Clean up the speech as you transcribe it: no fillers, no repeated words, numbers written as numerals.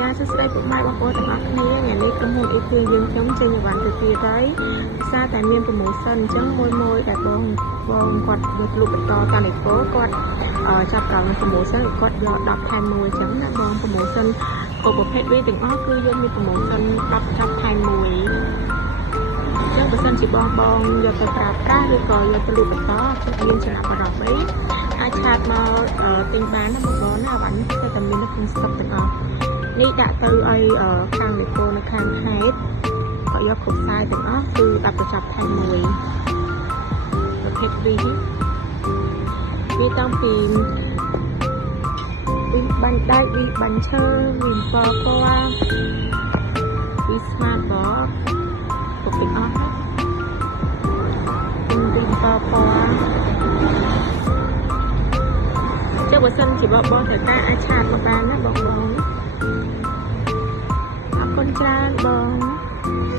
ចាសួស្តីពុកម៉ែបងប្អូនទាំងអស់គ្នាថ្ងៃនេះក្រុមហ៊ុនអ៊ីគឺយើងខ្ញុំចេញអីវ៉ាន់ទៅទៀតហើយសារតែមានប្រម៉ូសិនអញ្ចឹងមួយតែបងគាត់យកលក់បន្តតាមលេខគាត់ចាប់ដល់ប្រម៉ូសិនគាត់យក10ថែម1អញ្ចឹងណាបងប្រម៉ូសិនគ្រប់ប្រភេទវាទាំងអស់គឺយើងមានប្រម៉ូសិន10ថែម1អញ្ចឹងបើសិនជាបងយកទៅប្រើប្រាស់ឬក៏យកទៅលក់បន្តមានចំណាប់អារម្មណ៍អីអាចឆាតមកទិញបានណាបងណាអាវ៉ាន់នេះតែមាននៅក្នុងស្តុកទាំងអស់នេះដាក់ទៅឲ្យខាងលេខនៅខាងខេត្តក៏យកគ្រប់ខ្សែទាំងអស់គឺ10ប្រចាំថែម1ប្រភេទវាតាំងពីបាញ់ដៃបាញ់ឈើវាពណ៌ពណ៌វាស្មាតបគ្រប់ទាំងអស់ណាវាពណ៌ចុះបើសិនជាបងត្រូវការអាចឆាតមកបានណាបងអរគុណច្រើនបង